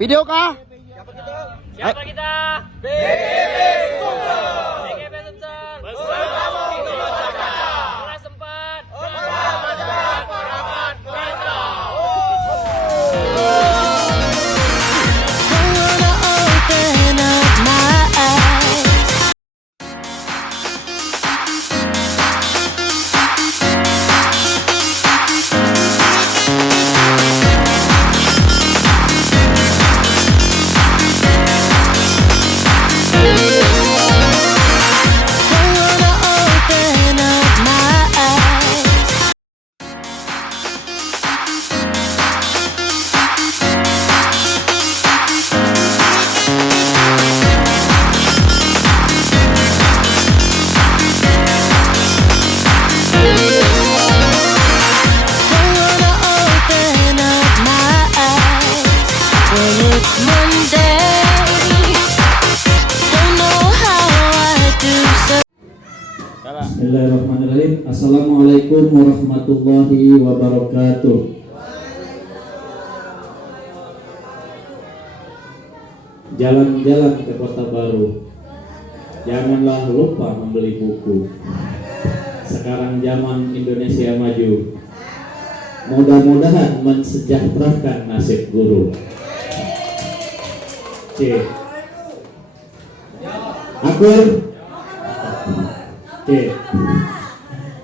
Video kah? Siapa kita? BGB Sumsel. BGB Sumsel. Bersama untuk masyarakat. Kelas 4. Masyarakat Keramat Kereta. Bismillahirrahmanirrahim. Assalamualaikum warahmatullahi wabarakatuh. Jalan-jalan ke Kota Baru, janganlah lupa membeli buku. Sekarang zaman Indonesia maju, mudah-mudahan mensejahterakan nasib guru. C. Akur. Oke.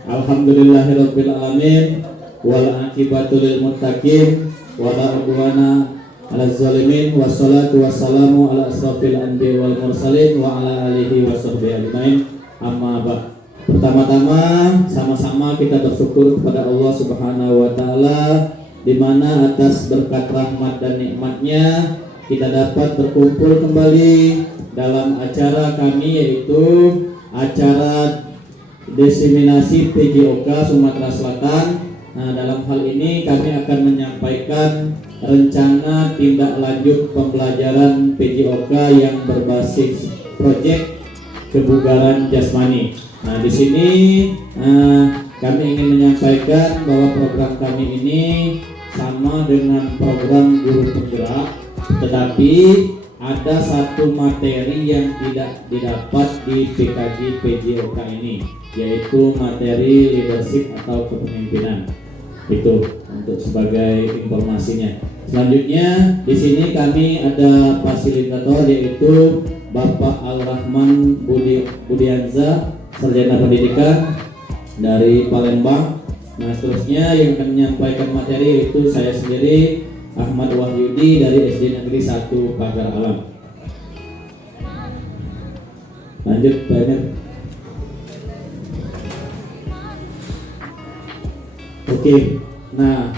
Alhamdulillahirabbil alamin wal aqibatu lil muttaqin wala udwana 'alal zalimin wassalatu wassalamu ala asrofil anbiya'i wal mursalin wa ala alihi washabbihi ajmain. Amma ba'd. Pertama-tama sama-sama kita bersyukur kepada Allah Subhanahu wa taala di mana atas berkat rahmat dan nikmatnya kita dapat berkumpul kembali dalam acara kami, yaitu acara diseminasi PJOK Sumatera Selatan. Nah, dalam hal ini kami akan menyampaikan rencana tindak lanjut pembelajaran PJOK yang berbasis proyek kebugaran jasmani. Nah, di sini kami ingin menyampaikan bahwa program kami ini sama dengan program guru penggerak, tetapi ada satu materi yang tidak didapat di PKG PJOK ini, yaitu materi leadership atau kepemimpinan. Itu untuk sebagai informasinya. Selanjutnya di sini kami ada fasilitator, yaitu Bapak Al-Rahman Budianza, sarjana pendidikan dari Palembang. Nah, seterusnya yang akan menyampaikan materi yaitu saya sendiri, Ahmad Wahyudi dari SD Negeri 1 Pagar Alam. Lanjut, Pak. Oke. Nah,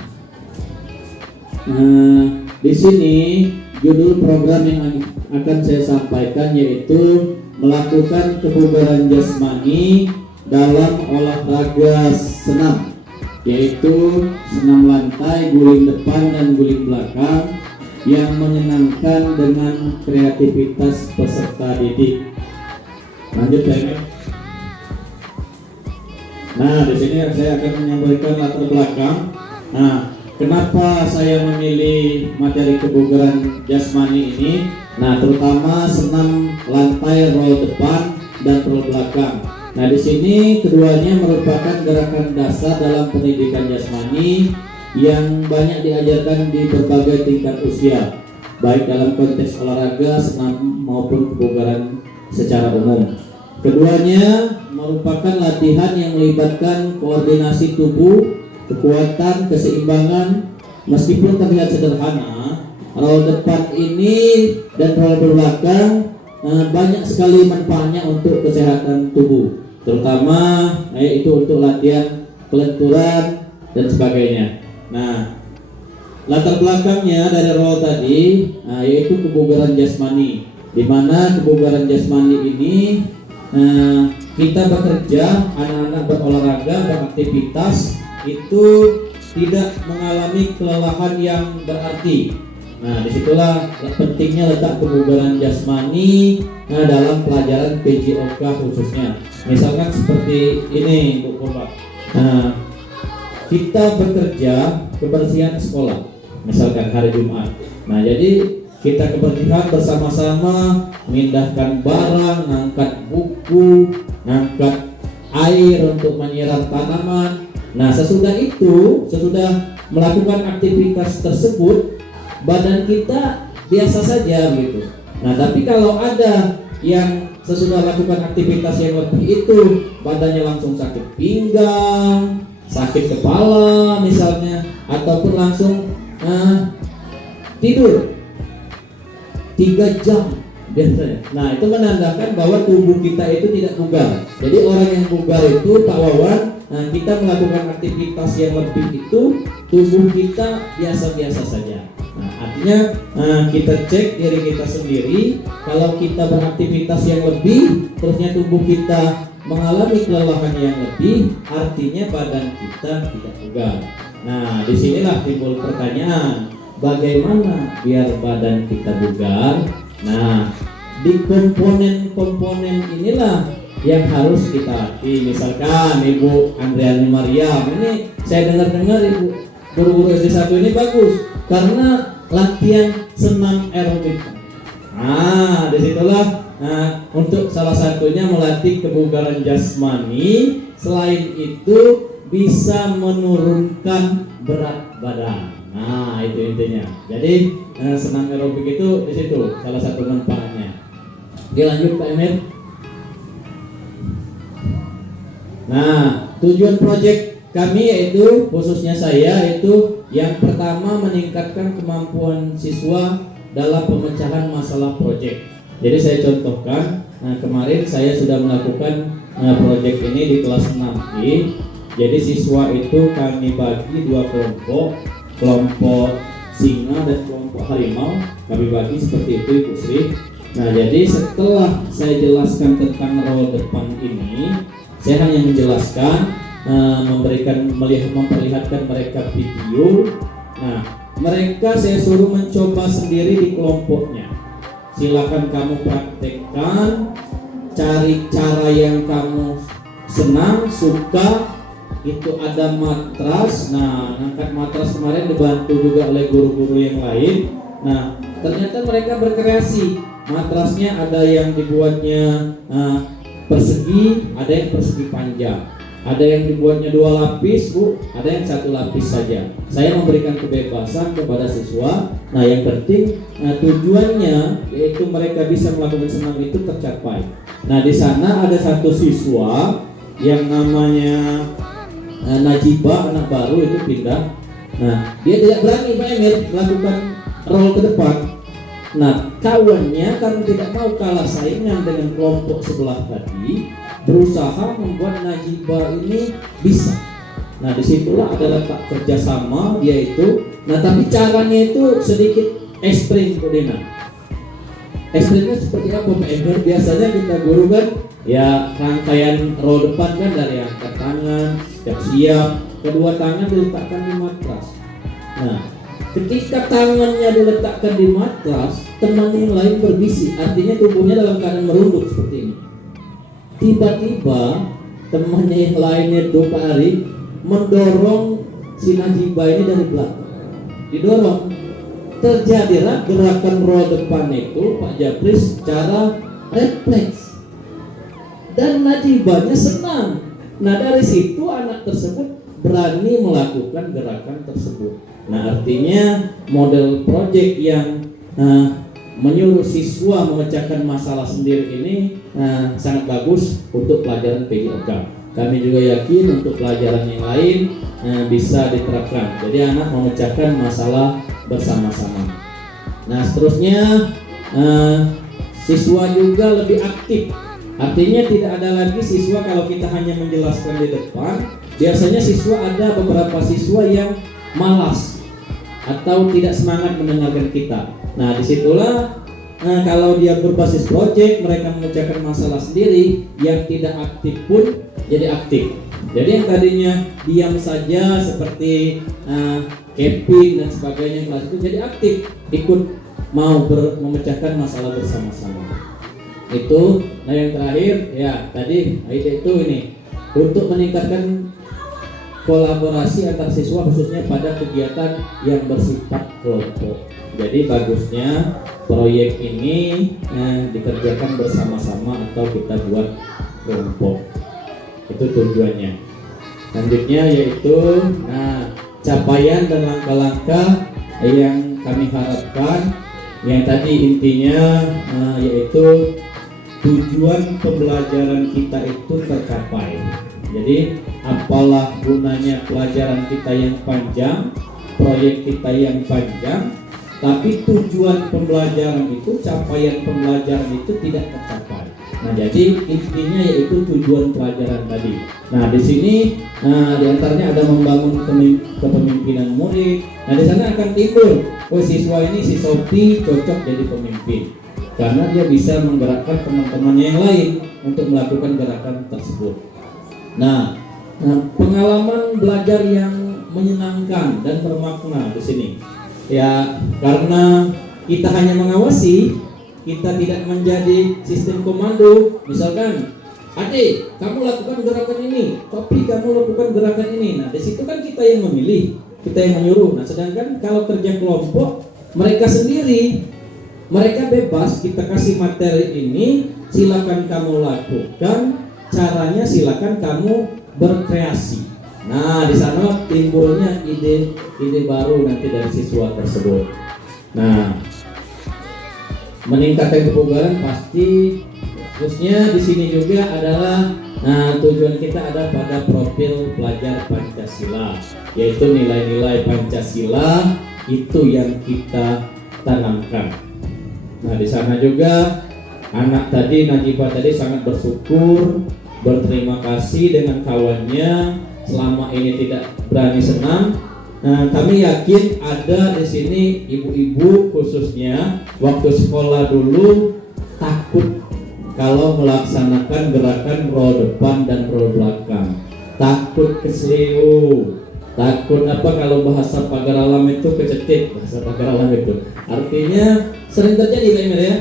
di sini judul program yang akan saya sampaikan yaitu melakukan kebugaran jasmani dalam olahraga senam, yaitu senam lantai, guling depan dan guling belakang yang menyenangkan dengan kreativitas peserta didik. Lanjut, Pak. Nah, di sini saya akan menyampaikan latar belakang. Nah, kenapa saya memilih materi kebugaran jasmani ini? Nah, terutama senam lantai, roll depan dan roll belakang. Nah, di sini keduanya merupakan gerakan dasar dalam pendidikan jasmani yang banyak diajarkan di berbagai tingkat usia, baik dalam konteks olahraga, senam maupun kebugaran secara umum. Keduanya merupakan latihan yang melibatkan koordinasi tubuh, kekuatan, keseimbangan. Meskipun terlihat sederhana, roll depan ini dan roll belakang banyak sekali manfaatnya untuk kesehatan tubuh, terutama yaitu untuk latihan kelenturan dan sebagainya. Nah, latar belakangnya dari roll tadi yaitu kebugaran jasmani, di mana kebugaran jasmani ini kita bekerja, anak-anak berolahraga, beraktivitas itu tidak mengalami kelelahan yang berarti. Nah, disitulah pentingnya letak kebugaran jasmani dalam pelajaran PJOK khususnya. Misalkan seperti ini, Bu Bapak. Nah, kita bekerja kebersihan sekolah, misalkan hari Jumat. Nah, jadi kita kebersihan bersama-sama, memindahkan barang, ngangkat buku, ngangkat air untuk menyiram tanaman. Nah, sesudah melakukan aktivitas tersebut, badan kita biasa saja gitu. Nah, tapi kalau ada yang sesudah lakukan aktivitas yang lebih itu, badannya langsung sakit pinggang, sakit kepala misalnya, ataupun langsung tidur 3 jam biasanya. Nah, itu menandakan bahwa tubuh kita itu tidak bugar. Jadi orang yang bugar itu, Pak Wawan, kita melakukan aktivitas yang lebih itu, tubuh kita biasa-biasa saja. Nah, artinya kita cek diri kita sendiri. Kalau kita beraktivitas yang lebih, terusnya tubuh kita mengalami kelelahan yang lebih, artinya badan kita tidak bugar. Nah, disinilah timbul pertanyaan, bagaimana biar badan kita bugar? Nah, di komponen-komponen inilah yang harus kita latih. Misalkan Ibu Andriani Mariam, ini saya dengar-dengar Ibu guru-guru SD1 ini bagus karena latihan senam aerobik. Nah, disitulah untuk salah satunya melatih kebugaran jasmani. Selain itu bisa menurunkan berat badan. Nah, itu intinya. Jadi senam aerobik itu di situ salah satu manfaatnya. Oke, lanjut Pak Emir. Nah, tujuan proyek kami yaitu khususnya saya itu yang pertama meningkatkan kemampuan siswa dalam pemecahan masalah proyek. Jadi saya contohkan, kemarin saya sudah melakukan proyek ini di kelas 6I. Jadi siswa itu kami bagi 2 kelompok singa dan kelompok harimau. Kami bagi seperti itu Ibu Sri. Nah, jadi setelah saya jelaskan tentang role depan ini, saya hanya menjelaskan, memperlihatkan mereka video. Nah, mereka saya suruh mencoba sendiri di kelompoknya. Silakan kamu praktekkan, cari cara yang kamu senang, suka. Itu ada matras. Nah, angkat matras kemarin dibantu juga oleh guru-guru yang lain. Nah, ternyata mereka berkreasi. Matrasnya ada yang dibuatnya persegi, ada yang persegi panjang, ada yang dibuatnya 2 lapis, Bu, ada yang 1 lapis saja. Saya memberikan kebebasan kepada siswa. Nah, yang penting tujuannya yaitu mereka bisa melakukan senam itu tercapai. Nah, di sana ada satu siswa yang namanya Najibah, anak baru itu pindah. Nah, dia tidak berani Pak Emir melakukan roll ke depan. Nah, kawannya karena tidak mau kalah saingan dengan kelompok sebelah tadi, berusaha membuat Najibah ini bisa. Nah, disitulah ada letak kerjasama dia itu. Nah, tapi caranya itu sedikit ekstrim Kodena. Ekstrimnya seperti apa Pak Emir? Biasanya kita guru kan ya rangkaian roll depan kan dari angkat tangan, siap, kedua tangan diletakkan di matras. Nah, ketika tangannya diletakkan di matras, teman yang lain berbisik, artinya tubuhnya dalam keadaan merunduk seperti ini. Tiba-tiba temannya yang lainnya itu Pak Ari mendorong si Najibah ini dari belakang. Didorong, terjadilah gerakan roll depan itu Pak Japri secara refleks. Dan Najibahnya senang. Nah, dari situ anak tersebut berani melakukan gerakan tersebut. Nah, artinya model proyek yang menyuruh siswa memecahkan masalah sendiri ini sangat bagus untuk pelajaran PJOK. Kami juga yakin untuk pelajaran yang lain bisa diterapkan. Jadi anak memecahkan masalah bersama-sama. Nah, seterusnya siswa juga lebih aktif. Artinya tidak ada lagi siswa kalau kita hanya menjelaskan di depan. Biasanya siswa ada beberapa siswa yang malas atau tidak semangat mendengarkan kita. Nah, disitulah kalau dia berbasis project, mereka memecahkan masalah sendiri. Yang tidak aktif pun jadi aktif. Jadi yang tadinya diam saja seperti camping dan sebagainya kelas itu jadi aktif, ikut mau memecahkan masalah bersama-sama. Itu. Nah, yang terakhir ya tadi ide itu ini untuk meningkatkan kolaborasi antar siswa khususnya pada kegiatan yang bersifat kelompok. Jadi bagusnya proyek ini dikerjakan bersama-sama atau kita buat kelompok. Itu tujuannya. Selanjutnya yaitu capaian dan langkah-langkah yang kami harapkan. Yang tadi intinya yaitu tujuan pembelajaran kita itu tercapai. Jadi apalah gunanya pelajaran kita yang panjang, proyek kita yang panjang, tapi tujuan pembelajaran itu, capaian pembelajaran itu tidak tercapai. Nah, jadi intinya yaitu tujuan pelajaran tadi. Nah, di sini diantaranya ada membangun kepemimpinan murid. Nah, di sana akan timbul, siswa ini si Sophie cocok jadi pemimpin karena dia bisa menggerakkan teman-temannya yang lain untuk melakukan gerakan tersebut. Nah, pengalaman belajar yang menyenangkan dan bermakna di sini. Ya, karena kita hanya mengawasi, kita tidak menjadi sistem komando. Misalkan, Adik, kamu lakukan gerakan ini, tapi kamu lakukan gerakan ini. Nah, di situ kan kita yang memilih, kita yang menyuruh. Nah, sedangkan kalau kerja kelompok, mereka sendiri, mereka bebas. Kita kasih materi ini, silakan kamu lakukan. Caranya silakan kamu berkreasi. Nah, di sana timbulnya ide baru nanti dari siswa tersebut. Nah, meningkatkan kebugaran pasti, khususnya di sini juga adalah tujuan kita ada pada profil pelajar Pancasila, yaitu nilai-nilai Pancasila itu yang kita tanamkan. Nah, di sana juga anak tadi, Najibah tadi sangat bersyukur, berterima kasih dengan kawannya selama ini tidak berani senam. Nah, kami yakin ada di sini ibu-ibu khususnya waktu sekolah dulu takut kalau melaksanakan gerakan roll depan dan roll belakang, takut keseliu, takut kalau bahasa pagar alam itu kecetit, bahasa pagar alam itu artinya sering terjadi Pak Emir ya.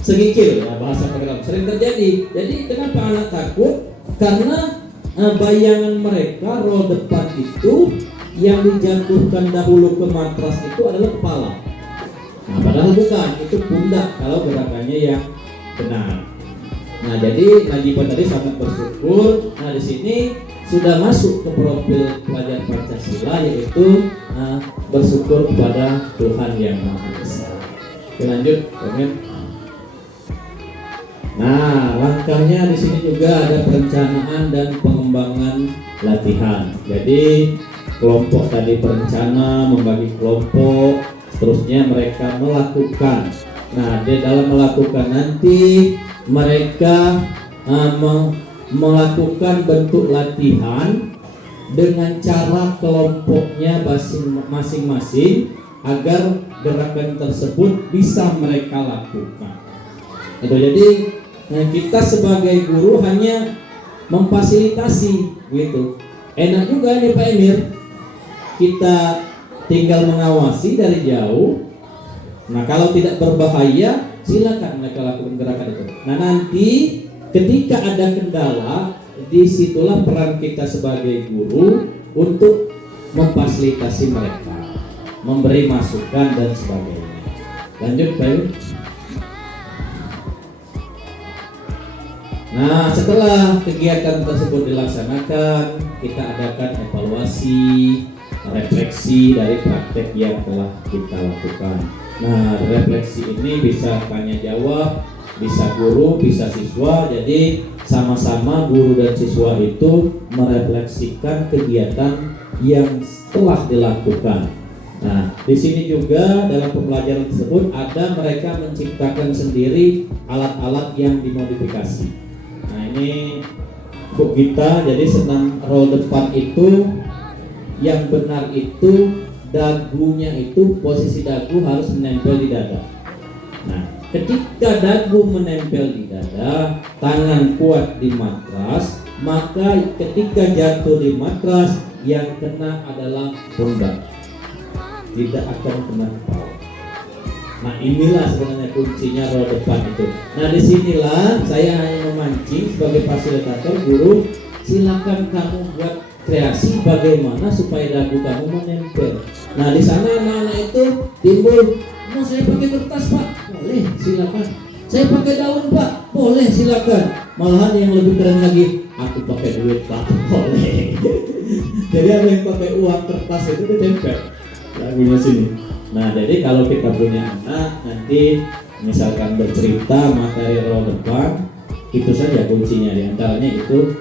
Segikil bahasa pagar alam sering terjadi. Jadi kenapa anak takut? Karena bayangan mereka roll depan itu yang dijatuhkan dahulu ke matras itu adalah kepala. Nah, padahal bukan, itu pundak kalau gerakannya yang benar. Nah, jadi Najibah tadi sangat bersyukur. Nah, di sini sudah masuk ke profil pelajar Pancasila, yaitu bersyukur kepada Tuhan yang Maha Esa. Oke, lanjut, komen. Nah, langkahnya di sini juga ada perencanaan dan pengembangan latihan. Jadi kelompok tadi berencana membagi kelompok, seterusnya mereka melakukan. Nah, di dalam melakukan nanti mereka melakukan bentuk latihan dengan cara kelompoknya masing-masing agar gerakan tersebut bisa mereka lakukan. Itu jadi kita sebagai guru hanya memfasilitasi gitu. Enak juga nih Pak Emir, kita tinggal mengawasi dari jauh. Nah, kalau tidak berbahaya silakan mereka lakukan gerakan itu. Nah, nanti ketika ada kendala, disitulah peran kita sebagai guru untuk memfasilitasi mereka, memberi masukan dan sebagainya. Lanjut Pak Emir. Nah, setelah kegiatan tersebut dilaksanakan, kita adakan evaluasi, refleksi dari praktek yang telah kita lakukan. Nah, refleksi ini bisa tanya jawab, bisa guru, bisa siswa. Jadi sama-sama guru dan siswa itu merefleksikan kegiatan yang telah dilakukan. Nah, di sini juga dalam pembelajaran tersebut ada mereka menciptakan sendiri alat-alat yang dimodifikasi. Nah, ini Bu Gita, jadi senam roll depan itu yang benar itu dagunya itu posisi dagu harus menempel di dada. Nah, ketika dagu menempel di dada, tangan kuat di matras, maka ketika jatuh di matras yang kena adalah pundak, tidak akan kena kepala. Nah, inilah sebenarnya kuncinya roll depan itu. Nah, disinilah saya hanya memancing sebagai fasilitator guru, silakan kamu buat kreasi bagaimana supaya dagu kamu menempel. Nah di sana anak-anak itu timbul, mau saya pakai kertas Pak, boleh silakan. Saya pakai daun Pak, boleh silakan. Malahan yang lebih keren lagi, aku pakai duit Pak, boleh. Jadi ada yang pakai uang kertas itu ditempel lagunya sini. Nah jadi kalau kita punya anak nanti misalkan bercerita materi roll depan, itu saja kuncinya. Di antaranya itu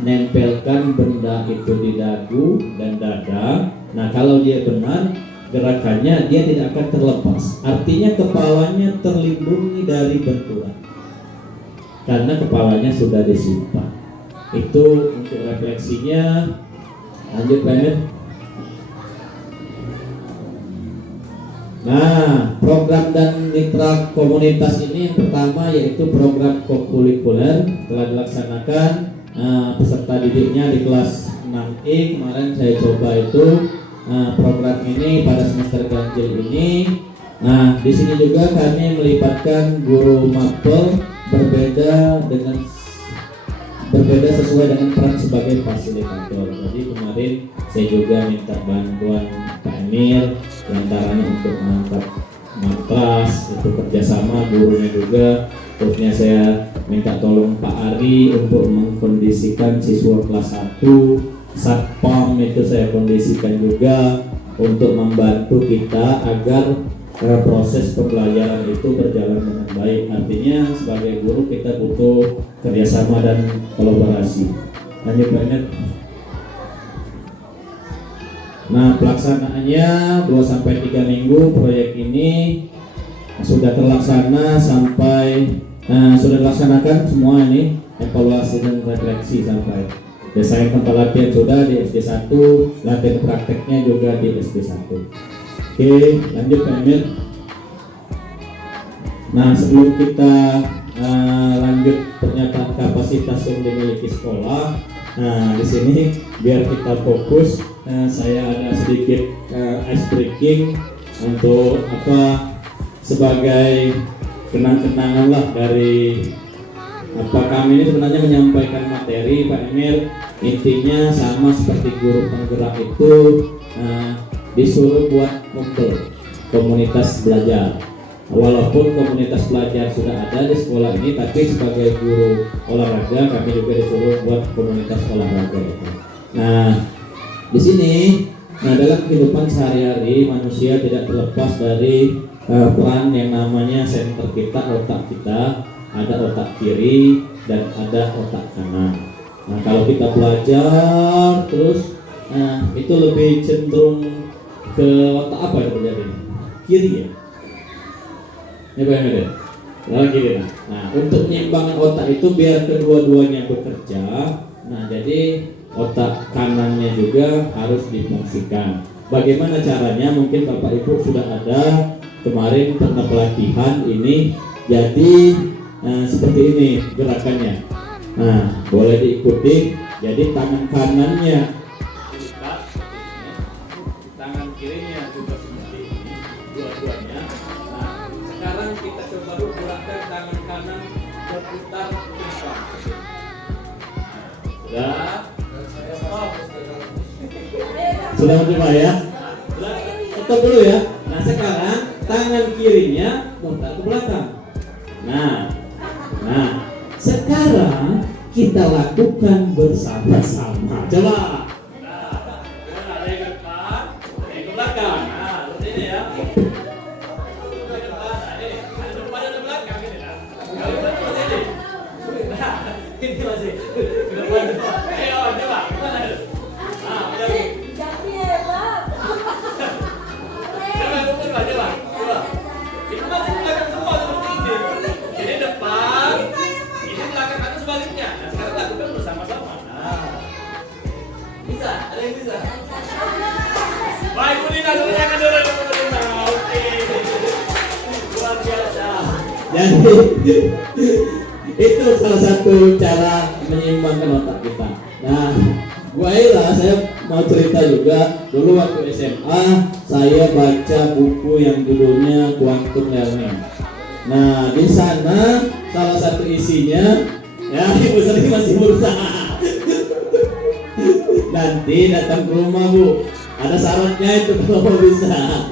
nempelkan benda itu di dagu dan dada. Nah kalau dia benar gerakannya, dia tidak akan terlepas. Artinya kepalanya terlindungi dari benturan karena kepalanya sudah disimpan. Itu untuk refleksinya. Lanjut Pak Emir. Nah, program dan mitra komunitas ini yang pertama yaitu program kokurikuler telah dilaksanakan. Peserta didiknya di kelas 6I kemarin saya coba itu program ini pada semester ganjil ini. Nah, di sini juga kami melibatkan guru mapel berbeda sesuai dengan peran sebagai fasilitator. Jadi kemarin saya juga minta bantuan Pak Emir, diantaranya untuk mengangkat matras, itu kerjasama gurunya juga. Terusnya saya minta tolong Pak Ari untuk mengkondisikan siswa kelas 1, satpam itu saya kondisikan juga untuk membantu kita agar proses pembelajaran itu berjalan dengan baik. Artinya sebagai guru kita butuh kerjasama dan kolaborasi. Lanjut banget. Nah pelaksanaannya 2-3 minggu proyek ini sudah terlaksana sampai sudah dilaksanakan semua ini evaluasi dan refleksi sampai desain tempat latihan sudah di SD 1, latihan prakteknya juga di SD 1. Oke, lanjut Pak Emir. Nah sebelum kita lanjut pernyataan kapasitas yang dimiliki sekolah, nah di sini biar kita fokus, saya ada sedikit ice breaking untuk sebagai kenang-kenangan lah dari kami ini sebenarnya menyampaikan materi Pak Emir. Intinya sama seperti guru penggerak itu disuruh buat kumpul komunitas belajar. Walaupun komunitas belajar sudah ada di sekolah ini, tapi sebagai guru olahraga kami juga disuruh buat komunitas olahraga itu. Nah di sini dalam kehidupan sehari-hari manusia tidak terlepas dari peran yang namanya center kita, otak kita. Ada otak kiri dan ada otak kanan. Nah kalau kita belajar terus, itu lebih cenderung ke otak apa yang terjadi? Kiri ya? Ini bagaimana? Kiri. Nah untuk menyeimbangkan otak itu biar kedua-duanya bekerja. Nah jadi otak kanannya juga harus difungsikan. Bagaimana caranya? Mungkin Bapak Ibu sudah ada kemarin pernah pelatihan ini. Jadi seperti ini gerakannya. Nah boleh diikuti. Jadi tangan kanannya dibuka, tangan kirinya juga seperti ini, dua-duanya. Nah sekarang kita coba gerakan tangan kanan berputar ke depan. Sudah mencoba ya? Stop dulu ya. Nah sekarang tangan kirinya putar ke belakang. Nah sekarang kita lakukan bersama-sama. Coba. Ada yang ke depan, ada yang ke belakang. Nah, ini ya. Ada depan, ada belakang ini lah. Ini masih ke depan. Ayo coba. Mana? Coba. Itu masih belakang semua seperti ini. Ini depan, ini belakang atau sebaliknya. Nah sekarang lakukan bersama-sama. Bisa? Ada yang bisa? Baik, Budina dulu jangan dulu. Oke. Luar biasa. Jadi itu salah satu cara menyeimbangkan otak kita. Nah, Bu Aila, saya mau cerita juga. Dulu waktu SMA saya baca buku yang judulnya Quantum Learning. Nah di sana salah satu isinya ya Ibu Sri masih berusaha. Nah nanti datang ke rumah Bu, ada syaratnya itu kalau bisa.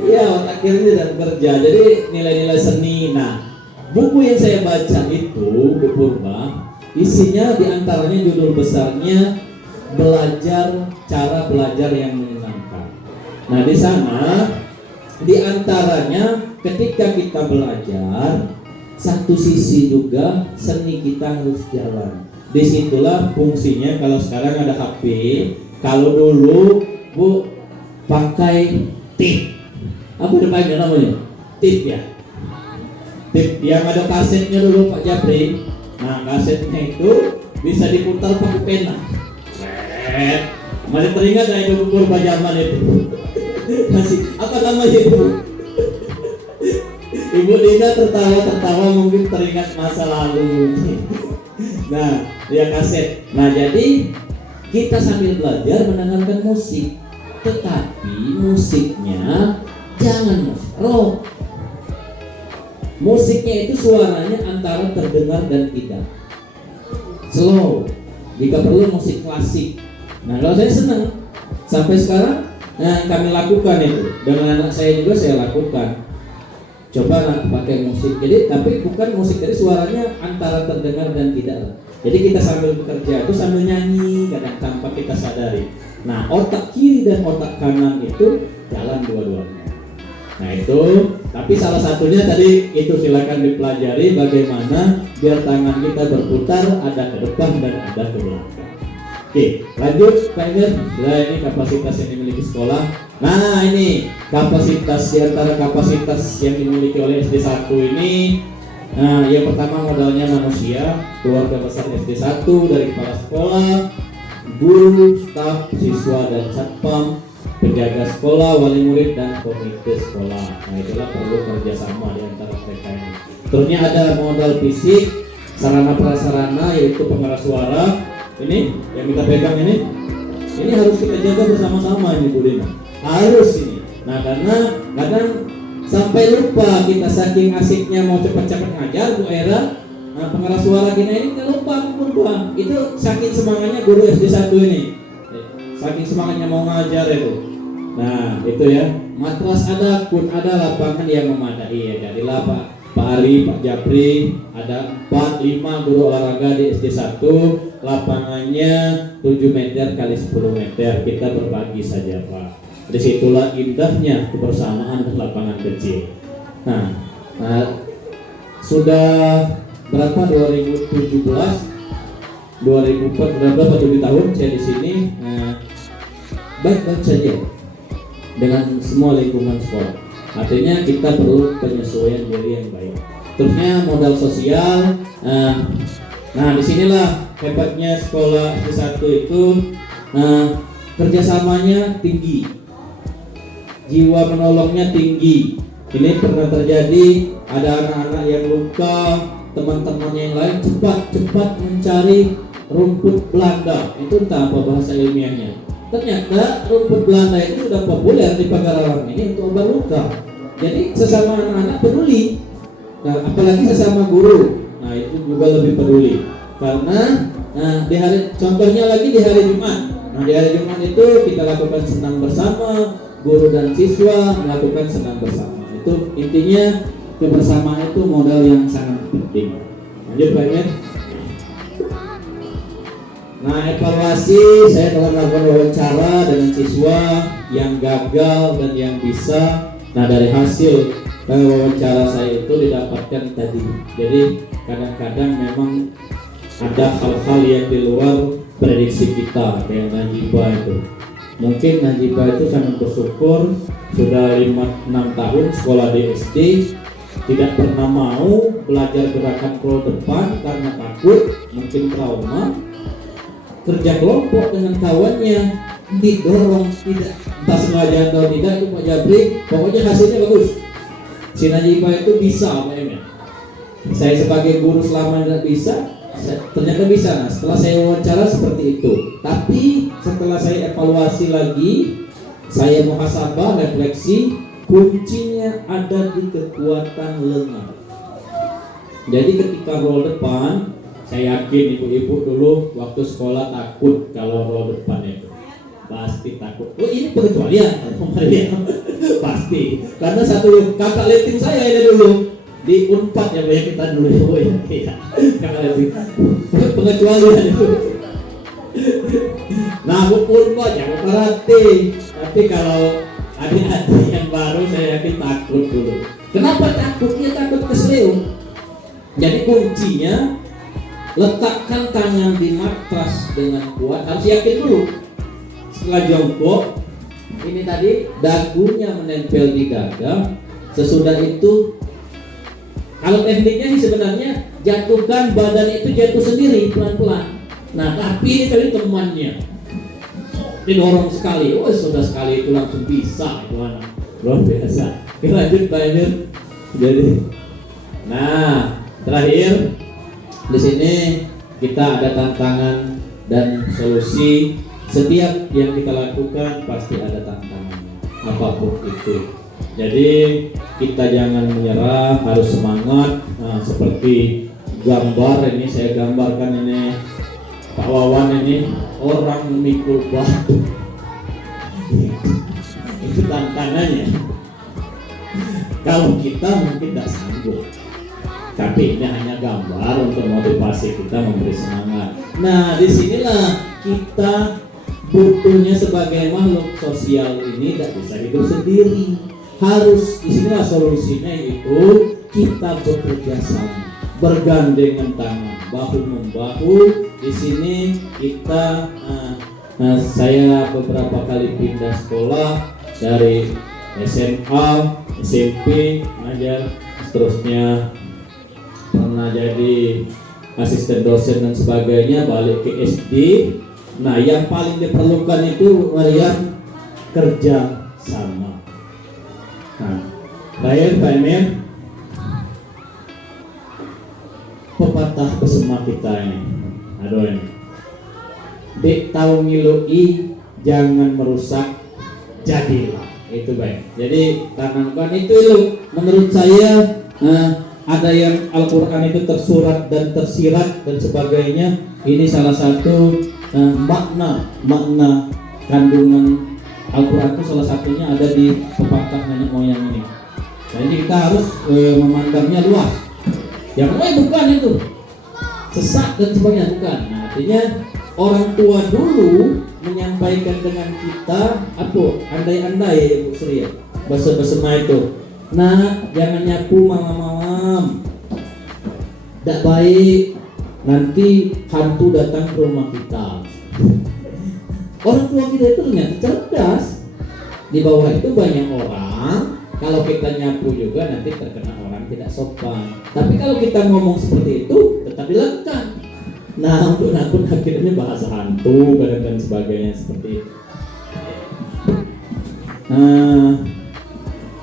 Iya, otak kiri tidak bekerja, jadi nilai-nilai seni. Nah, buku yang saya baca itu, Bu Purba, isinya diantaranya judul besarnya belajar, cara belajar yang menyenangkan. Nah, di sana diantaranya ketika kita belajar, satu sisi juga seni kita harus jalan. Disitulah fungsinya. Kalau sekarang ada HP, kalau dulu Bu pakai tip, apa namanya? Tip ya. Tip yang ada kasetnya dulu Pak Japri. Nah, kasetnya itu bisa diputar pakai pena. Masih teringat nggak itu buku Pak Jamal itu? Masih apa namanya itu? Ibu Dina tertawa mungkin teringat masa lalu. Nah, ya kaset. Nah, jadi kita sambil belajar mendengarkan musik, tetapi musiknya jangan musik rock. Musiknya itu suaranya antara terdengar dan tidak. Slow. Jika perlu musik klasik. Nah, kalau saya senang sampai sekarang, kami lakukan itu dengan anak saya juga saya lakukan. Coba pakai musik, jadi tapi bukan musik, jadi suaranya antara terdengar dan tidak. Jadi kita sambil bekerja itu sambil nyanyi kadang tanpa kita sadari. Nah, otak kiri dan otak kanan itu jalan dua-duanya. Nah itu, tapi salah satunya tadi itu silakan dipelajari bagaimana biar tangan kita berputar, ada ke depan dan ada ke belakang. Oke, lanjut Pak Emir. Nah, ini kapasitas yang dimiliki sekolah. Nah, ini kapasitas di antara kapasitas yang dimiliki oleh SD 1 ini. Nah, yang pertama modalnya manusia, keluarga besar SD 1 dari kepala sekolah, guru, staf, siswa dan satpam, penjaga sekolah, wali murid dan komite sekolah. Nah, itulah perlu kerjasama di antara mereka ini. Terusnya ada modal fisik, sarana prasarana yaitu pengeras suara. Ini yang kita pegang ini harus kita jaga bersama-sama ini Bu Dina. Harus ini. Nah, karena kadang sampai lupa kita saking asiknya mau cepat-cepat ngajar Bu Era. Nah, pengeras suara kita ini kita lupa berubah. Itu saking semangatnya guru SD 1 ini. Saking semangatnya mau ngajar itu. Nah, itu ya. Matras ada, kun ada, lapangan yang memadai ya. Jadilah Pak Ari, Pak Japri, ada 4-5 guru olahraga di SD 1, lapangannya 7 meter kali 10 meter, kita berbagi saja Pak. Disitulah indahnya kebersamaan dan lapangan kecil. Nah, sudah berapa 2017, 2004 berapa 7 tahun saya di sini, baik-baik saja dengan semua lingkungan sekolah. Artinya kita perlu penyesuaian diri yang baik. Terusnya modal sosial. Nah, disinilah hebatnya sekolah S1 itu, kerjasamanya tinggi, jiwa menolongnya tinggi. Ini pernah terjadi ada anak-anak yang luka, teman-temannya yang lain cepat mencari rumput Belanda. Itu entah apa bahasa ilmiahnya. Ternyata rumput Belanda itu sudah populer di Pagarawan ini untuk obat luka. Jadi sesama anak-anak peduli. Nah, apalagi sesama guru. Nah, itu juga lebih peduli. Karena di hari, contohnya lagi di hari Jumat. Nah, di hari Jumat itu kita lakukan senam bersama, guru dan siswa melakukan senam bersama. Itu intinya kebersamaan itu modal yang sangat penting. Lanjut Pak Emir. Nah, evaluasi saya telah melakukan wawancara dengan siswa yang gagal dan yang bisa. Nah, dari hasil wawancara saya itu didapatkan tadi. Jadi kadang-kadang memang ada hal-hal yang di luar prediksi kita, kayak Najibah itu. Mungkin Najibah itu sangat bersyukur sudah 5-6 tahun sekolah di SD, tidak pernah mau belajar gerakan roll depan karena takut, mungkin trauma. Kerja kelompok dengan kawannya didorong, tidak entah sengaja atau tidak, itu Pak Jabri, pokoknya hasilnya bagus. Si Najibah itu bisa Pak Emir. Saya sebagai guru selama tidak bisa, ternyata bisa. Nah, setelah saya wawancara seperti itu. Tapi setelah saya evaluasi lagi, saya muhasabah, refleksi, kuncinya ada di kekuatan lengan. Jadi ketika roll depan, Saya yakin ibu-ibu dulu waktu sekolah takut kalau roda depan itu. Pasti takut. Oh ini pengecualian, pasti. Karena satu kakak leting saya ini dulu di Unpad ya banyak kita dulu ya. Kakak leting pengecualian itu. Nah Unpad ya berarti. Tapi kalau adik-adik yang baru saya yakin takut dulu. Kenapa takut? Ya takut keseleo. Jadi kuncinya letakkan tangan di matras dengan kuat. Harus yakin dulu. Setelah jongkok, ini tadi dagunya menempel di dada. Sesudah itu, kalau tekniknya sih sebenarnya jatuhkan badan itu jatuh sendiri pelan-pelan. Nah, tapi ini tadi temannya didorong sekali. Oh, sudah sekali itu langsung bisa itu anak. Luar biasa. Kita lanjut banyak. Jadi, nah terakhir di sini kita ada tantangan dan solusi. Setiap yang kita lakukan pasti ada tantangan apapun itu. Jadi kita jangan menyerah, harus semangat. Nah, seperti gambar ini saya gambarkan ini Pak Wawan ini orang memikul batu. Itu tantangannya. Kalau kita mungkin tidak sanggup. Tapi ini hanya gambar untuk motivasi kita memberi semangat. Nah, disinilah kita butuhnya sebagai makhluk sosial ini tidak bisa hidup sendiri. Harus disinilah solusinya itu kita bekerja sama, bergandengan tangan, bahu membahu. Di sini kita, saya beberapa kali pindah sekolah dari SMA, SMP, ngajar, seterusnya pernah jadi asisten dosen dan sebagainya, balik ke SD. Nah, yang paling diperlukan itu Mariam kerja sama. Nah, terakhir Pak Emil, pepatah bersama kita ini. Aduh ini. Dek tahu ngilui, jangan merusak, jadilah. Itu baik. Jadi tanamkan itu menurut saya. Ada yang Al-Quran itu tersurat dan tersirat dan sebagainya. Ini salah satu makna kandungan Al-Quran itu salah satunya ada di pepatah nenek moyang ini. Jadi kita harus memandangnya luas. Yang bukan itu sesat dan sebagainya, bukan. Nah, artinya orang tua dulu menyampaikan dengan kita apa andai-andai Bu Sri ya, bahasa-bahasa itu. Nah, jangan nyapu malam-malam, tidak baik, nanti hantu datang ke rumah kita. Orang tua kita itu ternyata cerdas. Di bawah itu banyak orang, kalau kita nyapu juga nanti terkena orang tidak sopan. Tapi kalau kita ngomong seperti itu, tetap dilakukan. Nah, untuk nakut akhirnya bahasa hantu dan sebagainya seperti itu.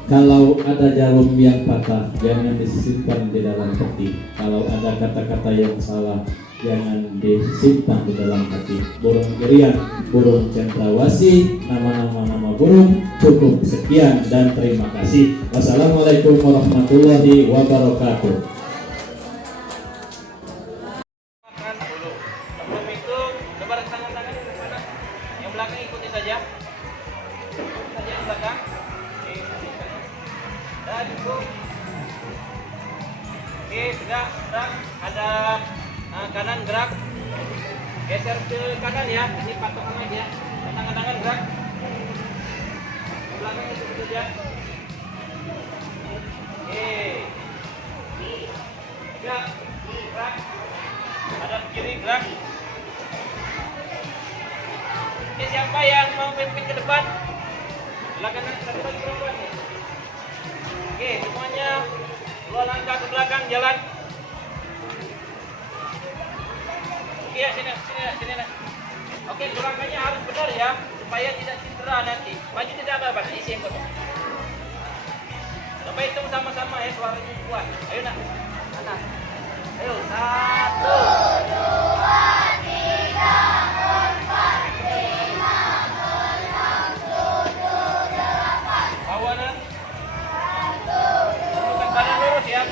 Kalau ada jarum yang patah, jangan disimpan di dalam peti. Kalau ada kata-kata yang salah, jangan disimpan di dalam hati. Burung irian, burung cendrawasih, nama burung. Cukup sekian dan terima kasih. Wassalamualaikum warahmatullahi wabarakatuh. Sebelum itu, lebar tangan-tangan ke mana? Yang belakang ikuti saja. Saja yang belakang. Dan itu. Oke, gerak. Ada kanan gerak. Geser ke kanan ya. Ini patokan lagi ya. Tangan-tangan gerak. Yang belakang ikuti saja. Oke. Gerak. Ada kiri gerak. Oke, siapa yang mau pimpin ke depan? Silakan ke depan perempuan. Oke, semuanya 2 langkah ke belakang jalan. Oke ya, sini. Oke, gerakannya harus benar ya, supaya tidak cedera nanti. Maju tidak apa-apa, isi yang kosong. Coba hitung sama-sama ya, suaranya kuat. Ayo nak. Anak. Ayo, 1, 2, 3, 4, 5, 6, 7, 8. Bawa nak. Bukan badan lurus ya.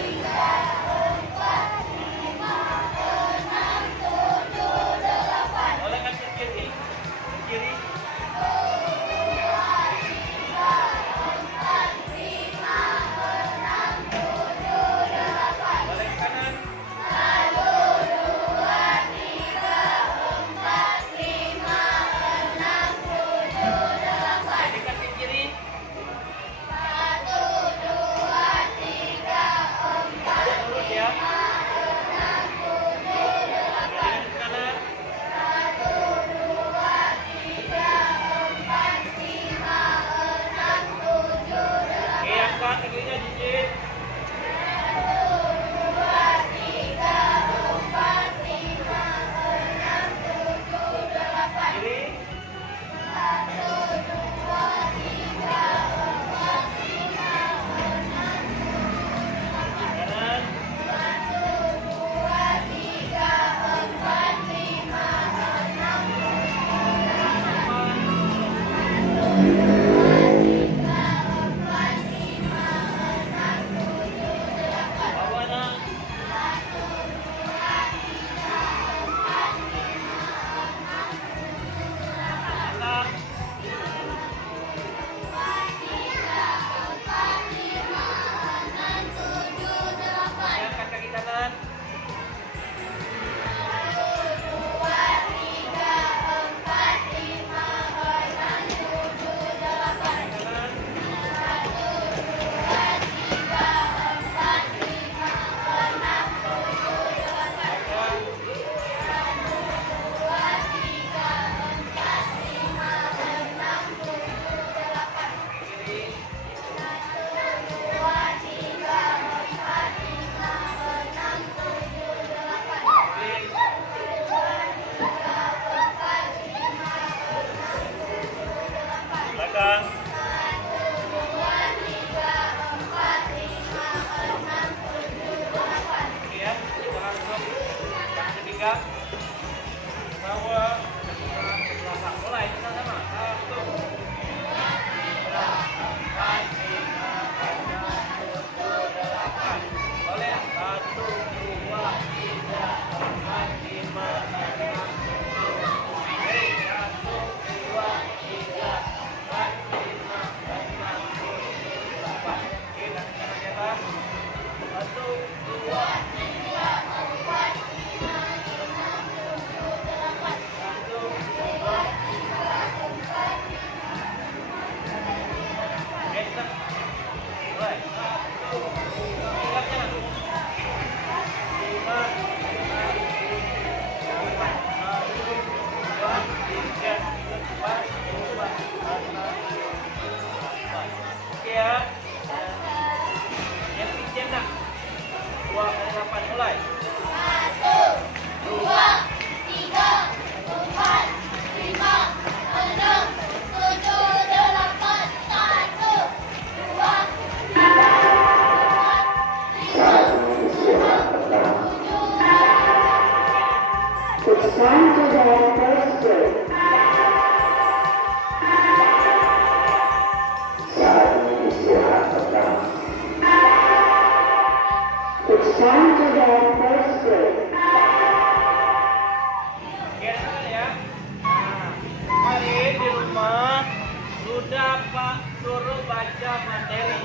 perlu baca materi.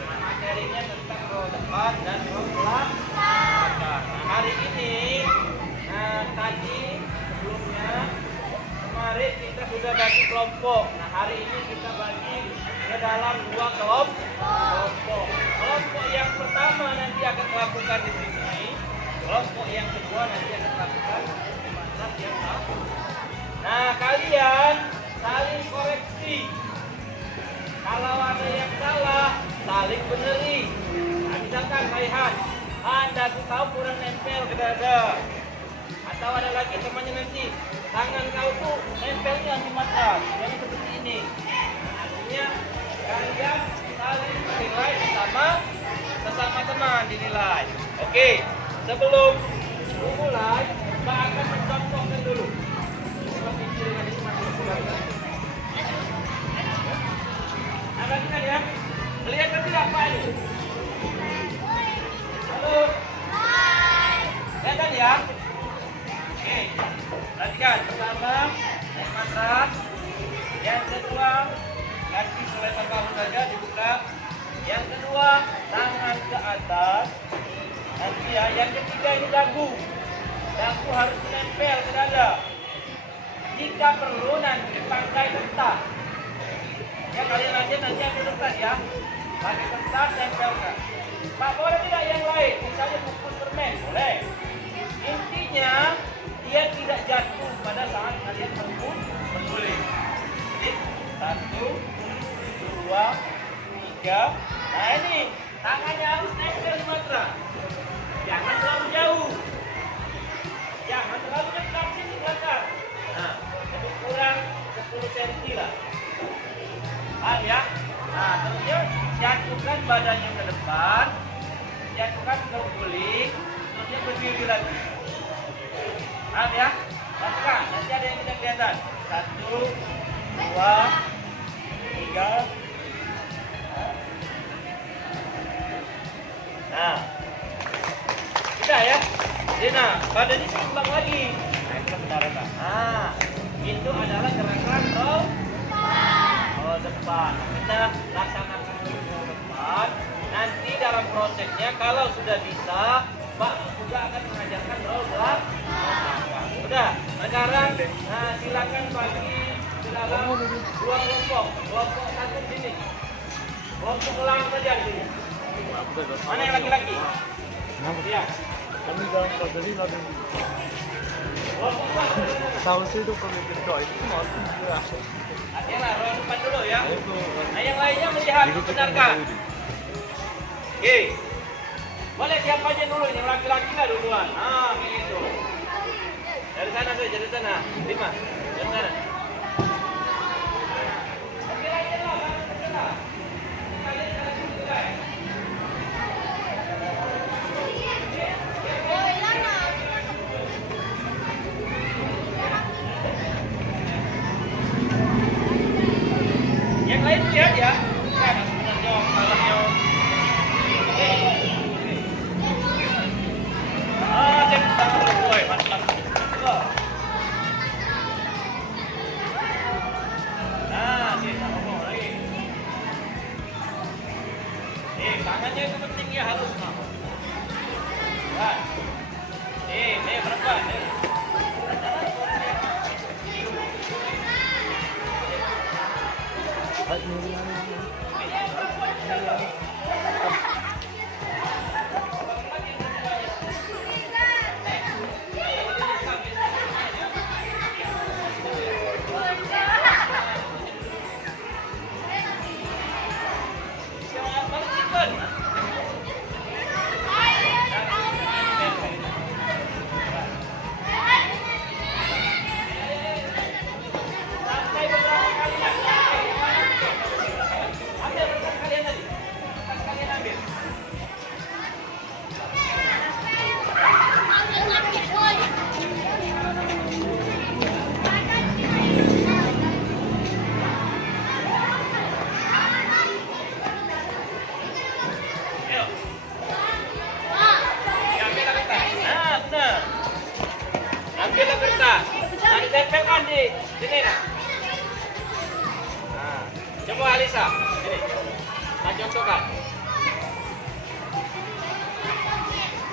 Nah, materinya tentang roh depan dan roh belakang. Nah, hari ini, tadi sebelumnya kemarin kita sudah bagi kelompok. Nah, hari ini kita bagi ke dalam 2 kelompok. Kelompok yang pertama nanti akan melakukan di sini. Kelompok yang kedua nanti akan melakukan di matras yang sama. Nah, kalian saling koreksi. Kalau ada yang salah, saling beneri. Nah, misalkan Raihan, Anda tuh tahu kurang nempel ke dada. Atau ada lagi temannya nanti, tangan kau tuh nempelnya di matras. Jadi seperti ini. Artinya kalian saling menilai sesama teman dinilai. Oke, sebelum memulai, Mbak akan mencontohkan dulu. Perhatikan ya, kelihatan tidak Pak ini? Halo? Kelihatan ya? Oke, perhatikan. Pertama, naik matras. Yang kedua, kaki selebar bahu saja dibuka. Yang kedua, tangan ke atas. Nanti ya, yang ketiga ini dagu. Dagu harus menempel ke dada. Jika perlu nanti pakai tentak. Ya kalian aja nanti ambil tentak ya. Pakai tentak tempelkan. Pak, boleh tidak yang lain? Misalnya pukul permen, boleh. Intinya dia tidak jatuh pada saat kalian mengulik. Jadi 1, 2, 3. Nah ini tangannya harus nempel di matras. Jangan terlalu jauh. Jangan terlalu dekat sini belakang. Nah, lebih kurang 10 cm lah. Paham ya? Nah, terus jatuhkan badannya ke depan, jatuhkan ke guling, terus dia berdiri lagi. Paham ya? Maka nanti ada yang tidak kelihatan. 1, 2, 3. Nah, kita ya. Nah, badannya seimbang lagi. Nah, itu daratan. Nah, itu adalah gerakan roll depan. Kita laksanakan roll depan. Nanti dalam prosesnya kalau sudah bisa, Pak juga akan mengajarkan roll belakang. Udah, sekarang silakan bagi ke dalam 2 kelompok. Kelompok 1 di sini. Kelompok ulang saja di sini. Mana yang laki-laki? Ya. Kami dalam pagdali natin tahun itu kami berdoa itu mau juga. Hati-hati, roll depan dulu ya. Nah, yang lainnya melihat, benarkah? Oke. Boleh siapa aja dulu, yang laki-laki lah duluan. Nah, begitu. Dari sana saja, dari sana. 5. Dari sana. Oke, lagi lah, lah. Kalian jalan dulu, guys. Yang lain lihat ya. Kan sebenarnya kalahnya. Cek tangan dulu, boy. Mantap. Nah, kita ngomong lagi. Tangannya itu penting ya, halus mah. Kan. Berapa? Ambillah kertas. Nah, ditempelkan di sini nah. Coba Alisa. contohkan.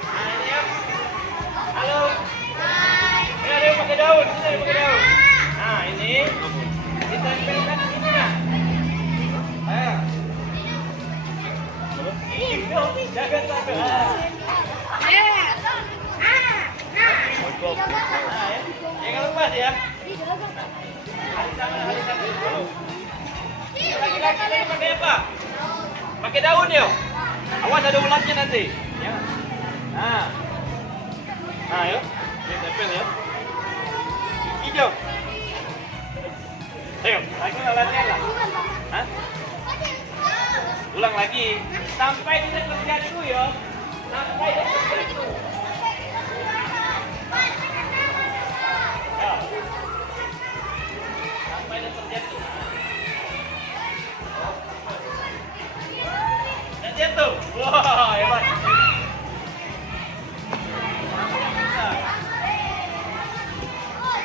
Nah, ini ya. Halo. Ini ada yang pakai daun, ini ada yang pakai daun. Nah, ini ditempelkan di sini ya. Ayo. Jangan sampai. Jangan lepas ya. Laki-laki pakai apa? Pakai daun ya. Awas ada ulatnya nanti. Ya. Nah, yuk. Ini tempel ya. Hijau. Ayo, lagi latihan lah. Hah? Ulang lagi. Sampai di pekerjaanku ya. Sampai di pekerjaanku. Ya. Sampai di pekerjaanku. Dan jatuh. Wah, hebat.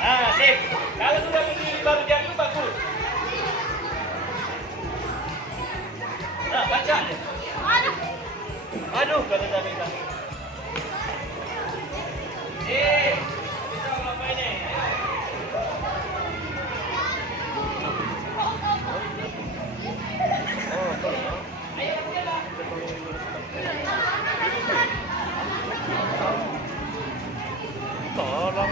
Nah, sip. Kalau sudah berdiri baru jatuh bagus. Nah, baca deh. Aduh, kata saya bisa. Bisa apa ini? Tolong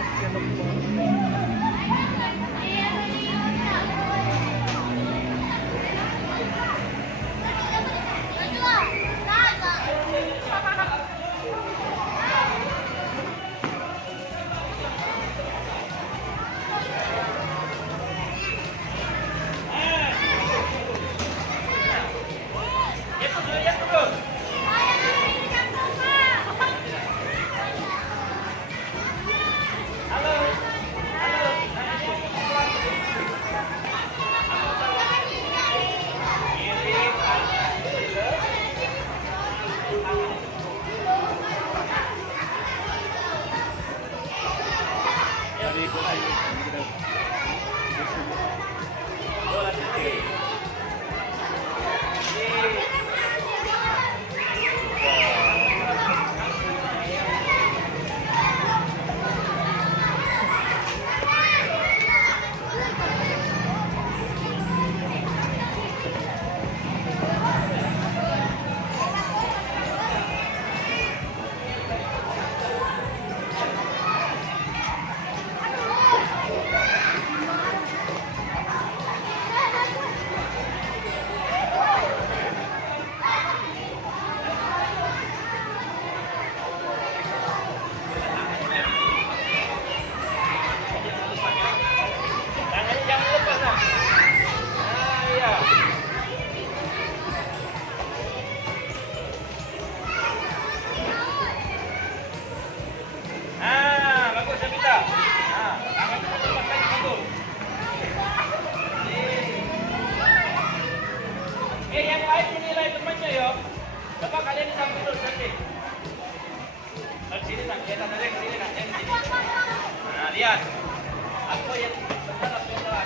Coba kalian sambil dulu nanti. Sini tak, kita tarik sini nak, yang sini. Nah, lihat. Apa yang benar apa yang salah.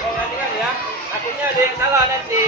Oh, nanti kan ya. Takutnya ada yang salah nanti.